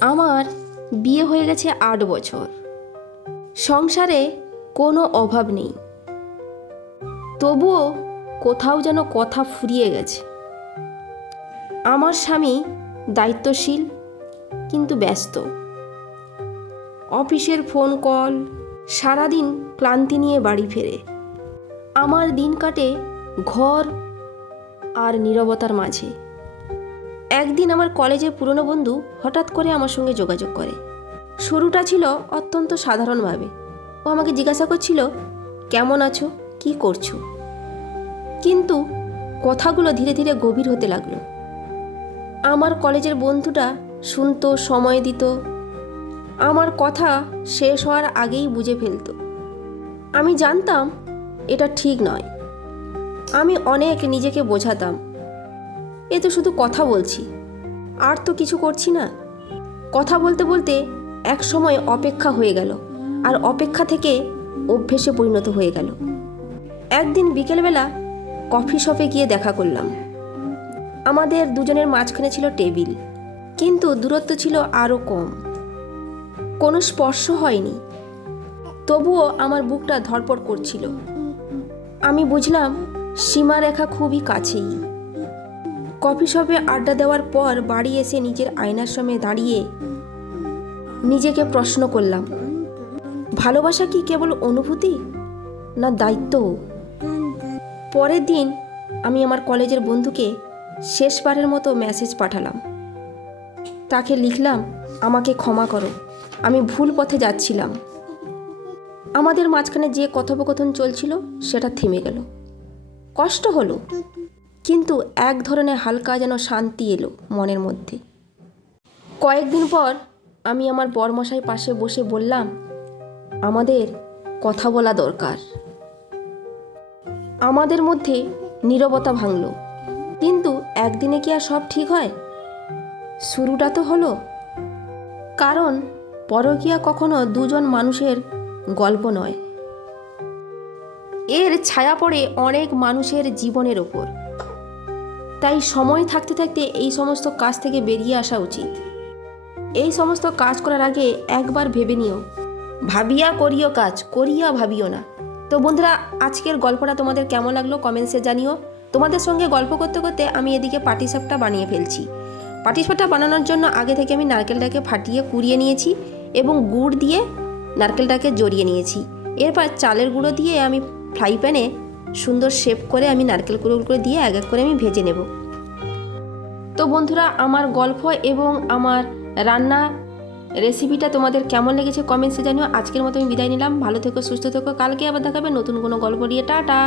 আমার বিয়ে হয়ে গেছে ৮ বছর। সংসারে কোনো অভাব নেই, তবুও কোথাও যেন কথা ফুরিয়ে গেছে। আমার স্বামী দায়িত্বশীল কিন্তু ব্যস্ত। অফিসের ফোন কল, সারাদিন ক্লান্তি নিয়ে বাড়ি ফেরে। আমার দিন কাটে ঘর আর নীরবতার মাঝে। একদিন আমার কলেজের পুরনো বন্ধু হঠাৎ করে আমার সঙ্গে যোগাযোগ করে। শুরুটা ছিল অত্যন্ত সাধারণভাবে। ও আমাকে জিজ্ঞাসা করছিল, কেমন আছো, কি করছো? কিন্তু কথাগুলো ধীরে ধীরে গভীর হতে লাগলো। আমার কলেজের বন্ধুটা শুনতো, সময় দিত, আমার কথা শেষ হওয়ার আগেই বুঝে ফেলতো। আমি জানতাম এটা ঠিক নয়। আমি অনেক নিজেকে বোঝাতাম, এ তো শুধু কথা বলছি, আর তো কিছু করছি না। কথা বলতে বলতে এক সময় অপেক্ষা হয়ে গেল, আর অপেক্ষা থেকে অভ্যেসে পরিণত হয়ে গেল। একদিন বিকেলবেলা কফি শপে গিয়ে দেখা করলাম। আমাদের দুজনের মাঝখানে ছিল টেবিল, কিন্তু দূরত্ব ছিল আরও কম। কোনো স্পর্শ হয়নি, তবুও আমার বুকটা ধড়পড় করছিল। আমি বুঝলাম সীমারেখা খুবই কাছেই। কফি শপে আড্ডা দেওয়ার পর বাড়ি এসে নিজের আয়নার সামনে দাঁড়িয়ে নিজেকে প্রশ্ন করলাম, ভালোবাসা কি কেবল অনুভূতি, না দায়িত্ব? পরের দিন আমি আমার কলেজের বন্ধুকে শেষবারের মতো মেসেজ পাঠালাম। তাকে লিখলাম, আমাকে ক্ষমা করো, আমি ভুল পথে যাচ্ছিলাম। আমাদের মাঝখানে যে কথোপকথন চলছিল সেটা থেমে গেল। কষ্ট হলো, কিন্তু এক ধরনের হালকা যেন শান্তি এলো মনের মধ্যে। কয়েকদিন পর আমি আমার বরমশাই পাশে বসে বললাম, আমাদের কথা বলা দরকার। আমাদের মধ্যে নীরবতা ভাঙল। কিন্তু একদিনে কি আর সব ঠিক হয়? শুরুটা তো হলো। কারণ পরকীয়া কখনো দুজন মানুষের গল্প নয়, এর ছায়া পড়ে অনেক মানুষের জীবনের ওপর। তাই সময় থাকতে থাকতে এই সমস্ত কাজ থেকে বেরিয়ে আসা উচিত। এই সমস্ত কাজ করার আগে একবার ভেবে নিও, ভাবিয়া করিও কাজ, করিয়া ভাবিও না। তো বন্ধুরা, আজকের গল্পটা তোমাদের কেমন লাগলো কমেন্টসে জানিও। তোমাদের সঙ্গে গল্প করতে করতে আমি এদিকে পাটিসাপটা বানিয়ে ফেলছি। পাটিসাপটা বানানোর জন্য আগে থেকে আমি নারকেলটাকে ফাটিয়ে কুড়িয়ে নিয়েছি এবং গুড় দিয়ে নারকেলটাকে জড়িয়ে নিয়েছি। এরপর চালের গুঁড়ো দিয়ে আমি ফ্রাই প্যানে সুন্দর শেপ করে আমি নারকেল গুঁড়োগুলো দিয়ে এক এক করে আমি ভেজে নেব। তো বন্ধুরা, আমার গল্প এবং আমার রান্না রেসিপিটা তোমাদের কেমন লেগেছে কমেন্টসে জানিও। আজকের মতো আমি বিদায় নিলাম। ভালো থেকো, সুস্থ থেকো। কালকে আবার দেখাবে নতুন কোনো গল্প নিয়ে। টাটা।